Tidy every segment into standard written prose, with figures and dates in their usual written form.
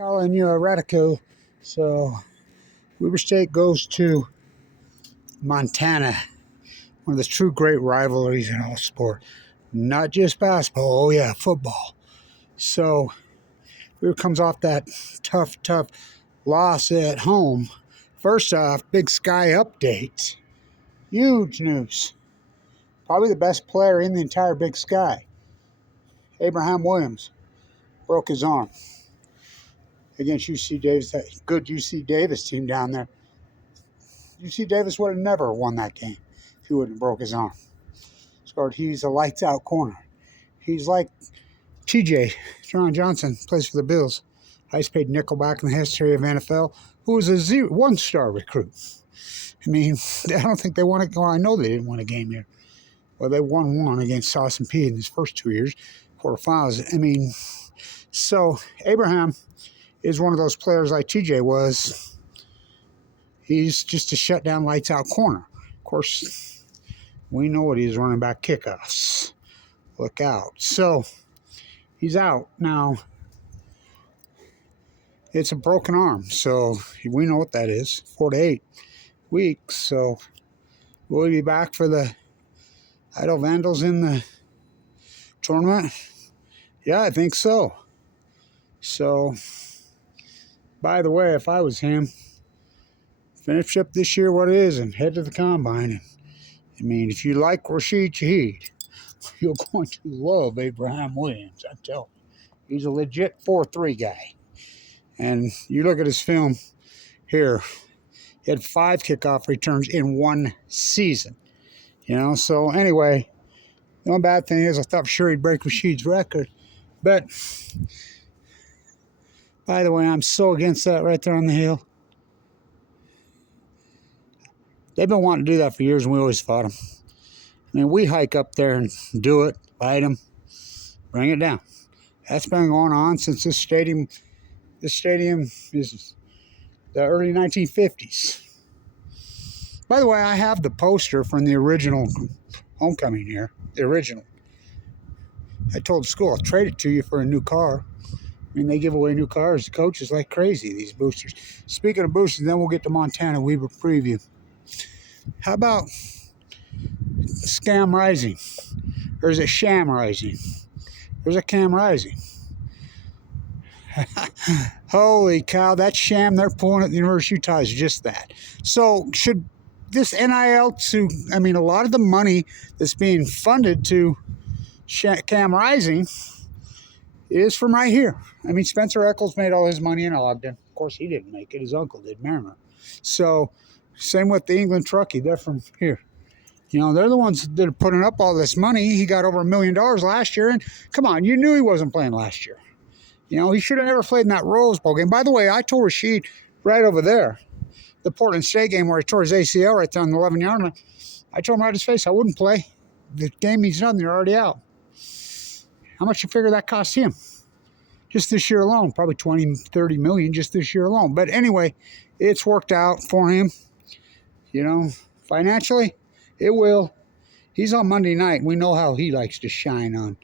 Calling you a radical. So, Weber State goes to Montana, one of the true great rivalries in all sport. Not just basketball, oh yeah, football. So, Weber comes off that tough loss at home. First off, Big Sky update. Huge news. Probably the best player in the entire Big Sky. Abraham Williams broke his arm against UC Davis, that good UC Davis team down there. UC Davis would have never won that game if he wouldn't have broke his arm. So he's a lights out corner. He's like TJ, John Johnson, plays for the Bills. Highest paid nickelback in the history of NFL, who was a one-star recruit. I mean, I don't think they won it. Well, I know they didn't win a game here. Well, they won one against Austin Peay in his first 2 years, quarterfinals. I mean, so Abraham is one of those players like TJ was. He's just a shutdown, lights out corner. Of course, we know what he's running back kickoffs. Look out. So he's out now. It's a broken arm, so we know what that is. 4 to 8 weeks. So will he be back for the Idle Vandals in the tournament? Yeah, I think so. So, by the way, if I was him, finish up this year what it is and head to the combine. And, I mean, if you like Rashid Shaheed, you're going to love Abraham Williams. I'm telling you. He's a legit 4-3 guy. And you look at his film here. He had 5 kickoff returns in one season. You know, so anyway, the only bad thing is I thought for sure he'd break Rashid's record. But, by the way, I'm so against that right there on the hill. They've been wanting to do that for years, and we always fought them. I mean, we hike up there and do it, fight them, bring it down. That's been going on since this stadium is the early 1950s. By the way, I have the poster from the original homecoming here, the original. I told the school I'll trade it to you for a new car. I mean, they give away new cars to coaches like crazy, these boosters. Speaking of boosters, then we'll get to Montana Weber preview. How about Scam Rising? Or is it Sham Rising? There's a Cam Rising. Holy cow, that sham they're pulling at the University of Utah is just that. So should this NIL a lot of the money that's being funded to Cam Rising is from right here. I mean, Spencer Eccles made all his money in Ogden. Of course, he didn't make it. His uncle did, Merrimer. So same with the England Truckee. They're from here. You know, they're the ones that are putting up all this money. He got over $1 million last year. And come on, you knew he wasn't playing last year. You know, he should have never played in that Rose Bowl game. By the way, I told Rashid right over there, the Portland State game where he tore his ACL right there on the 11-yard line, I told him right in his face, I wouldn't play. The game means nothing. They're already out. How much you figure that cost him? Just this year alone, probably 20, 30 million just this year alone. But anyway, it's worked out for him. You know, financially, it will. He's on Monday night. We know how he likes to shine on.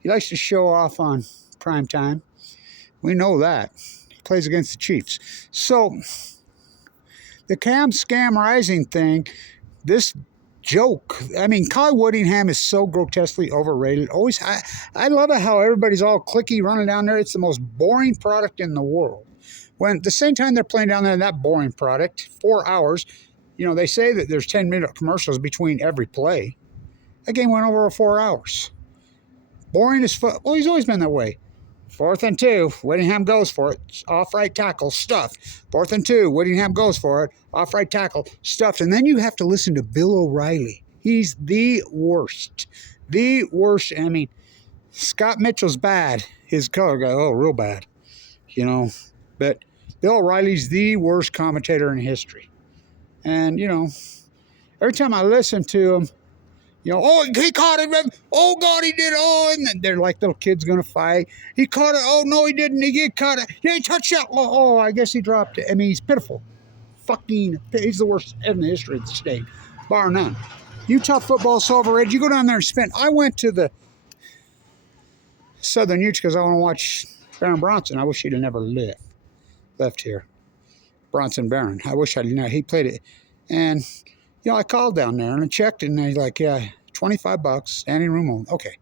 He likes to show off on prime time. We know that. He plays against the Chiefs. So, the Cam Scam Rising thing, this joke. I mean, Kyle Whittingham is so grotesquely overrated. Always, I love it how everybody's all clicky running down there. It's the most boring product in the world. When at the same time they're playing down there in that boring product, 4 hours, you know, they say that there's 10-minute commercials between every play. That game went over 4 hours. Boring as fuck. Well, he's always been that way. 4th and 2, Whittingham goes for it. Off right tackle, stuffed. 4th and 2, Whittingham goes for it. Off right tackle, stuffed. And then you have to listen to Bill O'Reilly. He's the worst. The worst. I mean, Scott Mitchell's bad. His color guy, real bad. You know, but Bill O'Reilly's the worst commentator in history. And, you know, every time I listen to him, you know, he caught it. Oh, God, he did. Oh, and then they're like little kids going to fight. He caught it. Oh, no, he didn't. He caught it. Yeah, he touched it. Oh, I guess he dropped it. I mean, he's pitiful. He's the worst in the history of the state, bar none. Utah football is so overrated. You go down there and spend. I went to the Southern Utes because I want to watch Baron Bronson. I wish he'd have never left. left here. Bronson Barron. I wish I didn't know. He played it. And, I called down there and I checked it, and he's like, yeah, $25, standing room only. Okay.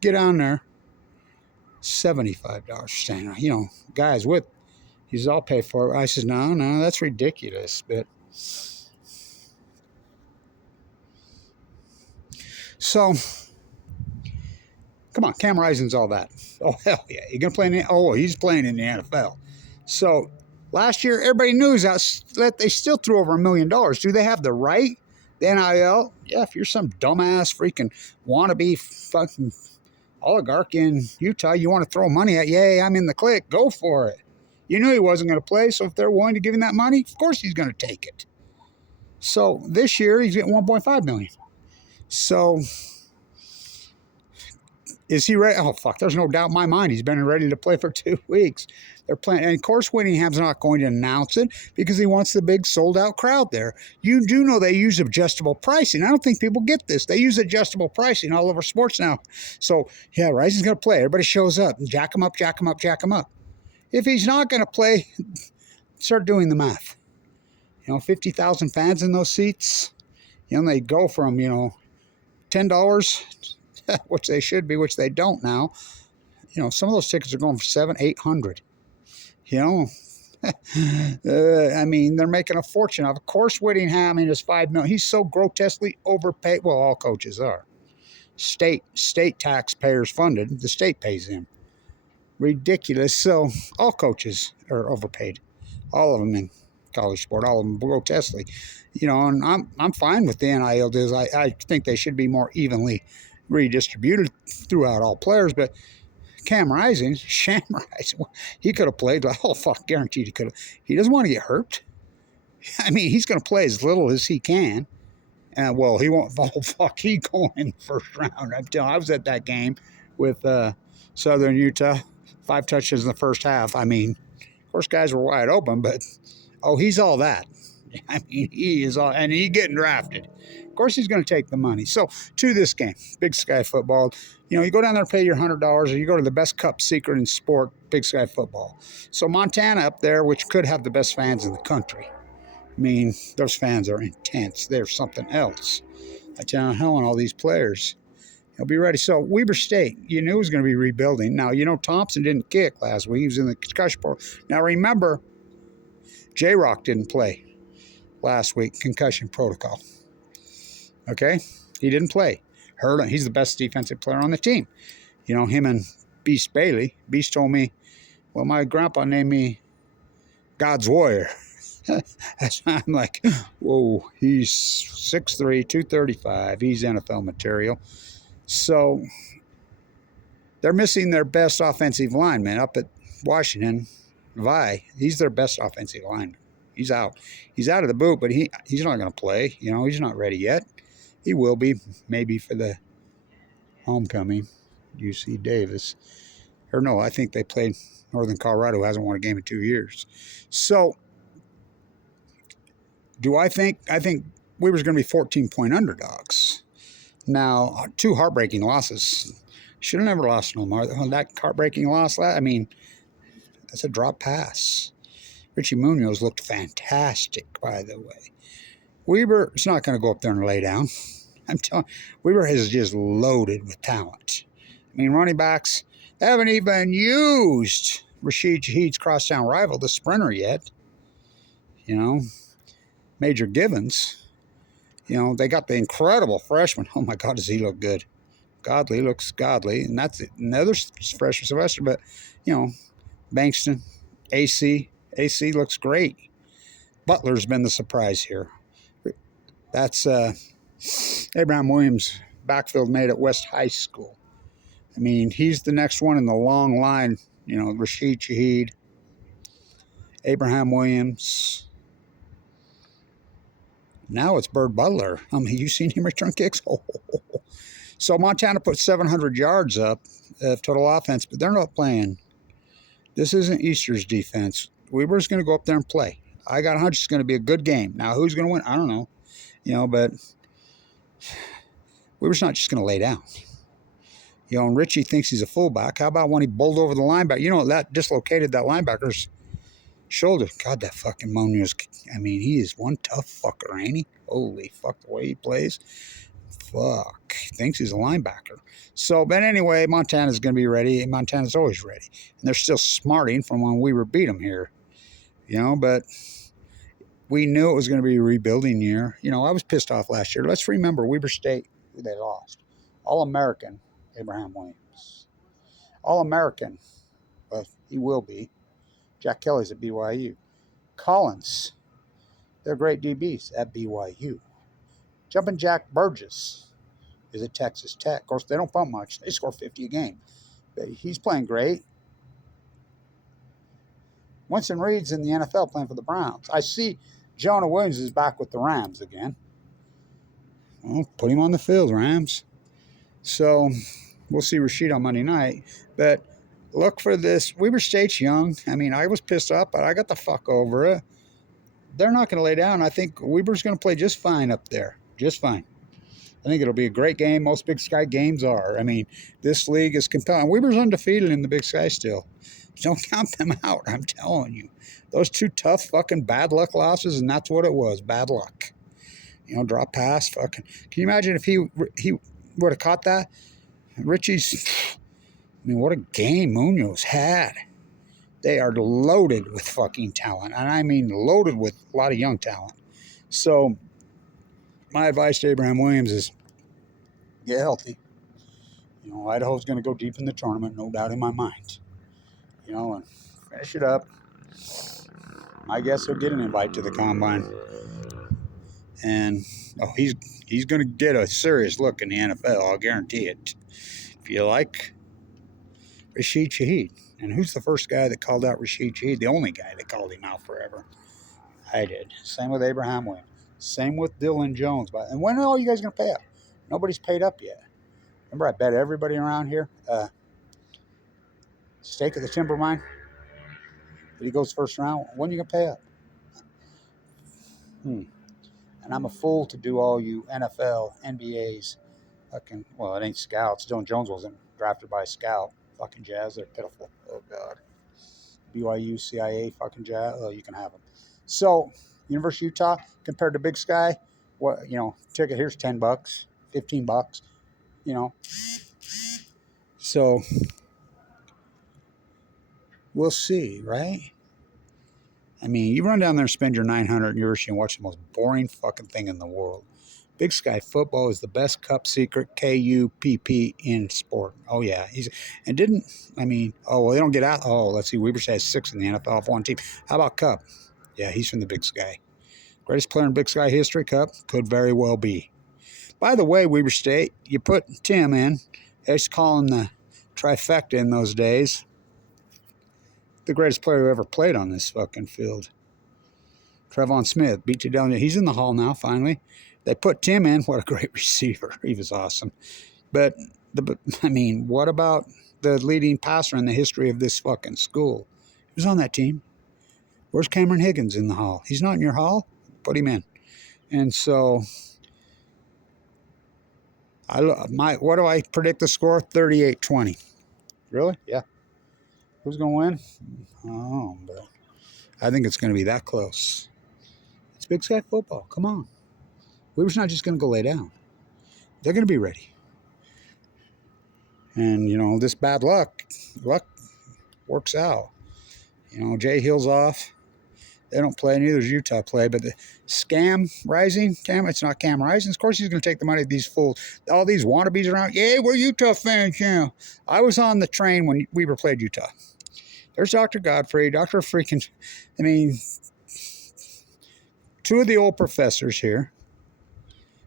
Get on there. $75 standing. Guys with, he's all paid for it. I said, no, that's ridiculous. But so, come on, Cam Rising's all that. Oh, hell yeah. He's going to play in the, he's playing in the NFL. So, last year, everybody knew that they still threw over $1 million. Do they have the right? The NIL? Yeah, if you're some dumbass freaking wannabe fucking oligarch in Utah, you want to throw money at, yay, I'm in the clique, go for it. You knew he wasn't going to play, so if they're willing to give him that money, of course he's going to take it. So this year, he's getting $1.5 million. So is he ready? Oh, fuck, there's no doubt in my mind he's been ready to play for 2 weeks. They're playing, and of course Whittingham's not going to announce it because he wants the big sold-out crowd there. You do know they use adjustable pricing. I don't think people get this. They use adjustable pricing all over sports now. So, yeah, Rising's going to play. Everybody shows up. Jack him up, jack him up, jack him up. If he's not going to play, start doing the math. 50,000 fans in those seats. They go from, $10, which they should be, which they don't now. Some of those tickets are going for $700-800. I mean, they're making a fortune. Of course, Whittingham is $5 million. He's so grotesquely overpaid. Well, all coaches are. State taxpayers funded. The state pays him. Ridiculous. So all coaches are overpaid. All of them in college sport. All of them grotesquely. And I'm fine with the NIL deals. I think they should be more evenly redistributed throughout all players, but Sham Rising, he could have played. Oh, fuck, guaranteed he could have. He doesn't want to get hurt. I mean, he's going to play as little as he can. Well, he won't. Oh, fuck, he going in the first round. I'm telling you, I was at that game with Southern Utah. 5 touches in the first half. I mean, of course, guys were wide open, but, he's all that. I mean, he is all, and he's getting drafted. Of course, he's going to take the money. So, to this game, Big Sky Football. You go down there and pay your $100, or you go to the best cup secret in sport, Big Sky Football. So, Montana up there, which could have the best fans in the country. I mean, those fans are intense. They're something else. I tell you, hell, and all these players. He'll be ready. So, Weber State, you knew was going to be rebuilding. Now, Thompson didn't kick last week. He was in the concussion protocol. Now, remember, J-Rock didn't play last week, concussion protocol. Okay? He didn't play. He's the best defensive player on the team. Him and Beast Bailey. Beast told me, well, my grandpa named me God's Warrior. I'm like, whoa, he's 6'3", 235. He's NFL material. So they're missing their best offensive lineman up at Washington. He's their best offensive lineman. He's out. He's out of the boot, but he's not going to play. He's not ready yet. He will be, maybe for the homecoming, UC Davis. Or no, I think they played Northern Colorado, who hasn't won a game in 2 years. So, I think Weber's going to be 14-point underdogs. Now, 2 heartbreaking losses. Should have never lost no more. That heartbreaking loss, that's a drop pass. Richie Munoz looked fantastic, by the way. Weber is not going to go up there and lay down. I'm telling you, Weber is just loaded with talent. I mean, running backs, they haven't even used Rashid Shaheed's crosstown rival, the sprinter, yet. Major Givens. They got the incredible freshman. Oh, my God, does he look good. Godley looks godly, and that's it. Another freshman, Sylvester, but, Bankston, AC looks great. Butler's been the surprise here. That's Abraham Williams, backfield mate at West High School. I mean, he's the next one in the long line. Rashid Shaheed, Abraham Williams. Now it's Bird Butler. I mean, you seen him return kicks? Oh. So Montana put 700 yards up of total offense, but they're not playing. This isn't Easter's defense. Weber's going to go up there and play. I got a hunch it's going to be a good game. Now, who's going to win? I don't know. But Weber's not just going to lay down. And Richie thinks he's a fullback. How about when he bowled over the linebacker? That dislocated that linebacker's Shoulder. God, that fucking Munoz. I mean, he is one tough fucker, ain't he? Holy fuck, the way he plays. Fuck. Thinks he's a linebacker. So, but anyway, Montana's going to be ready. And Montana's always ready. And they're still smarting from when we were beat them here. But we knew it was going to be a rebuilding year. I was pissed off last year. Let's remember Weber State, who they lost. All-American, Abraham Williams. All-American, but he will be. Jack Kelly's at BYU. Collins, they're great DBs at BYU. Jumping Jack Burgess is at Texas Tech. Of course, they don't pump much. They score 50 a game. But he's playing great. Winston Reed's in the NFL playing for the Browns. I see Jonah Williams is back with the Rams again. Well, put him on the field, Rams. So we'll see Rashid on Monday night. But look for this. Weber State's young. I mean, I was pissed off, but I got the fuck over it. They're not going to lay down. I think Weber's going to play just fine up there. Just fine. I think it'll be a great game. Most Big Sky games are. I mean, this league is compelling. Weber's undefeated in the Big Sky still. Don't count them out, I'm telling you. Those two tough fucking bad luck losses, and that's what it was, bad luck. Drop pass, fucking. Can you imagine if he would have caught that? Richie's, what a game Munoz had. They are loaded with fucking talent, and I mean loaded with a lot of young talent. So my advice to Abraham Williams is get healthy. Idaho's going to go deep in the tournament, no doubt in my mind. And finish it up. I guess he'll get an invite to the combine. And he's going to get a serious look in the NFL, I'll guarantee it. If you like Rashid Shaheed. And who's the first guy that called out Rashid Shaheed? The only guy that called him out forever. I did. Same with Abraham Williams. Same with Dylan Jones. And when are all you guys going to pay up? Nobody's paid up yet. Remember, I bet everybody around here, stake at the timber mine, that he goes first round. When are you going to pay up? And I'm a fool to do all you NFL, NBAs, well, it ain't scouts. Dylan Jones wasn't drafted by a scout. Fucking Jazz, they're pitiful. Oh, God. BYU, CIA, fucking Jazz. Oh, you can have them. So, University of Utah, compared to Big Sky, ticket here's $10, $15, So, we'll see, right? I mean, you run down there and spend your $900 at University and watch the most boring fucking thing in the world. Big Sky football is the best KUPP secret, KUPP in sport. Oh, yeah. They don't get out. Oh, let's see. Weber State has 6 in the NFL for one team. How about KUPP? Yeah, he's from the Big Sky. Greatest player in Big Sky history, KUPP? Could very well be. By the way, Weber State, you put Tim in. They used to call him the trifecta in those days. The greatest player who ever played on this fucking field. Trevon Smith beat you down there. He's in the hall now, finally. They put Tim in. What a great receiver. He was awesome. But, what about the leading passer in the history of this fucking school? He was on that team. Where's Cameron Higgins in the hall? He's not in your hall? Put him in. And so, what do I predict the score? 38-20. Really? Yeah. Who's going to win? Oh, but I think it's going to be that close. It's Big Sky football. Come on. Weber's not just going to go lay down. They're going to be ready. And, this bad luck works out. Jay Hill's off. They don't play. Neither does Utah play. But the Scam Rising, it's not Cam Rising. Of course he's going to take the money of these fools. All these wannabes around. Yeah, we're Utah fans, yeah. I was on the train when Weber played Utah. There's Dr. Godfrey, Dr. Freaking, two of the old professors here.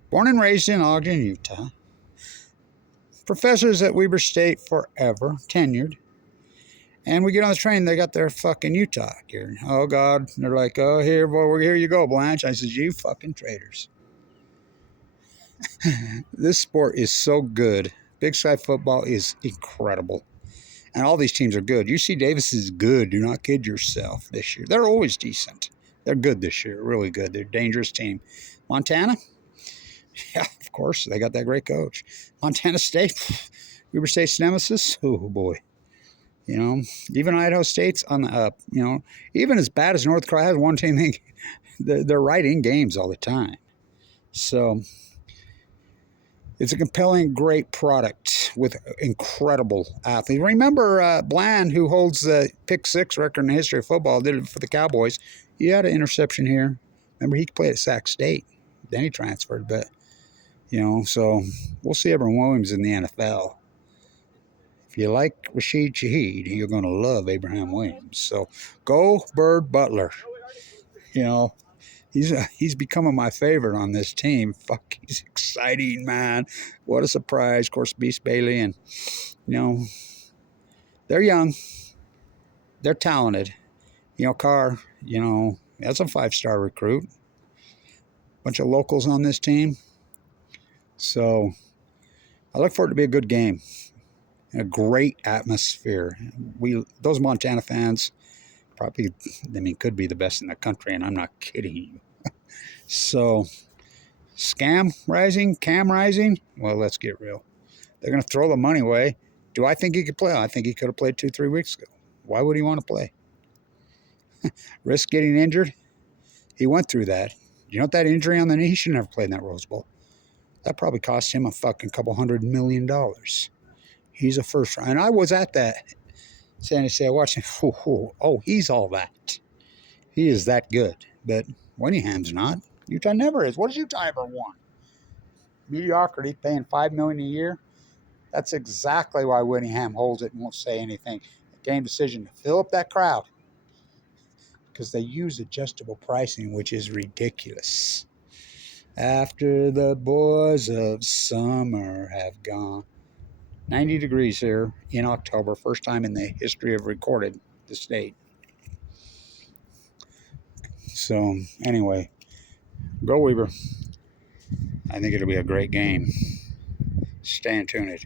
Born and raised in Ogden, Utah. Professors at Weber State forever, tenured. And we get on the train, they got their fucking Utah gear. Oh, God. They're like, oh, here you go, Blanch. I says, you fucking traitors. This sport is so good. Big Sky football is incredible. And all these teams are good. UC Davis is good. Do not kid yourself this year. They're always decent. They're good this year. Really good. They're a dangerous team. Montana? Yeah, of course. They got that great coach. Montana State? Weber State's nemesis? Oh, boy. You know, even Idaho State's on the up. You know, even as bad as North Carolina has one team, they're right in games all the time. So it's a compelling, great product with incredible athletes. Remember Bland, who holds the pick six record in the history of football, did it for the Cowboys. He had an interception here. Remember, he played at Sac State. Then he transferred, but, you know, so we'll see Abraham Williams in the NFL. If you like Rashid Shaheed, you're going to love Abraham Williams. So go Bird Butler. You know, he's becoming my favorite on this team. Fuck, he's exciting, man. What a surprise. Of course, Beast Bailey, and, you know, they're young. They're talented. You know, Carr, you know, that's a 5-star recruit. Bunch of locals on this team. So I look for it to be a good game. A great atmosphere. Those Montana fans probably, I mean, could be the best in the country, and I'm not kidding you. So, Cam rising? Well, let's get real. They're going to throw the money away. Do I think he could play? I think he could have played 2-3 weeks ago. Why would he want to play? Risk getting injured? He went through that. You know what, that injury on the knee? He should never played in that Rose Bowl. That probably cost him a fucking couple $100 million. He's a first round. And I was at that San Jose. I watched him. Oh, he's all that. He is that good. But Winningham's not. Utah never is. What has Utah ever won? Mediocrity, paying $5 million a year. That's exactly why Winningham holds it and won't say anything. A game decision to fill up that crowd because they use adjustable pricing, which is ridiculous. After the boys of summer have gone. 90 degrees here in October, first time in the history of recorded the state. So, anyway, go Weaver. I think it'll be a great game. Stay tuned.